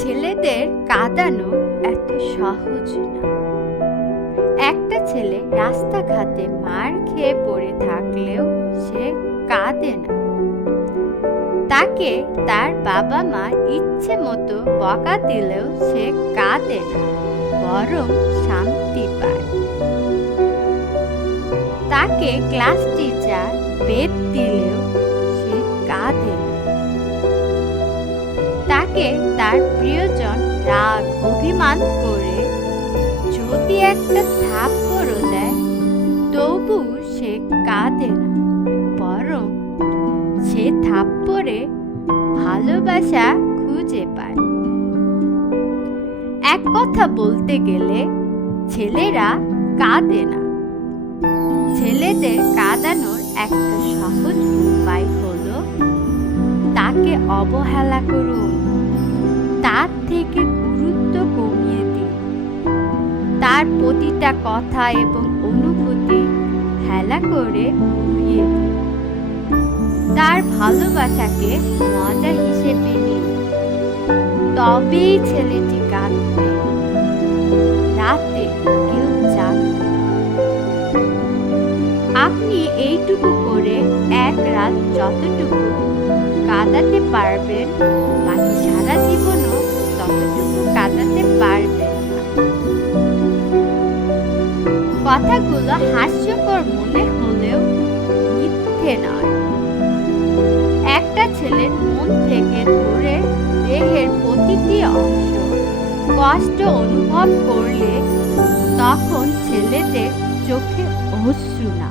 ছেলেদের কাঁদানো এত সহজ না। একটা ছেলে রাস্তাঘাটে মার খেয়ে পড়ে থাকলেও সে কাঁদে না। তাকে তার বাবা মা ইচ্ছে মতো বকা দিলেও সে কাঁদে না, বরং শান্তি পায়। তাকে ক্লাস টিচার বেদ দিলেও সে কাঁদে না। তাকে তার প্রিয়জন রাগ অভিমান করে যদি একটা থাপ্পড়ও দেয়, তবু সে কাঁদে না। বরং সে থাপ্পড়ে ভালোবাসা খুঁজে পায়। এক কথা বলতে গেলে, ছেলেরা কাঁদে না। ছেলেদের কাঁদানোর একটা সহজ উপায় হলো, তাকে অবহেলা করুন। তার থেকে গুরুত্ব কমিয়ে দিন তার প্রতিটা কথা এবং অনুভূতি হেলা করে উড়িয়ে দিন তার ভালোবাসাকে মজা হিসেবে নিন তবেই ছেলেটি কাঁদবে। রাতে কেউ জাগবে আপনি এইটুকু করে এক রাত যতটুকু কাঁদাতে পারবেন, বাকি সারা জীবনও কথাগুলো হাস্যকর মনে হলেও মিথ্যে নয়। একটা ছেলের মন থেকে ধরে দেহের প্রতিটি অংশ কষ্ট অনুভব করলে তখন ছেলেদের চোখে অশ্রু না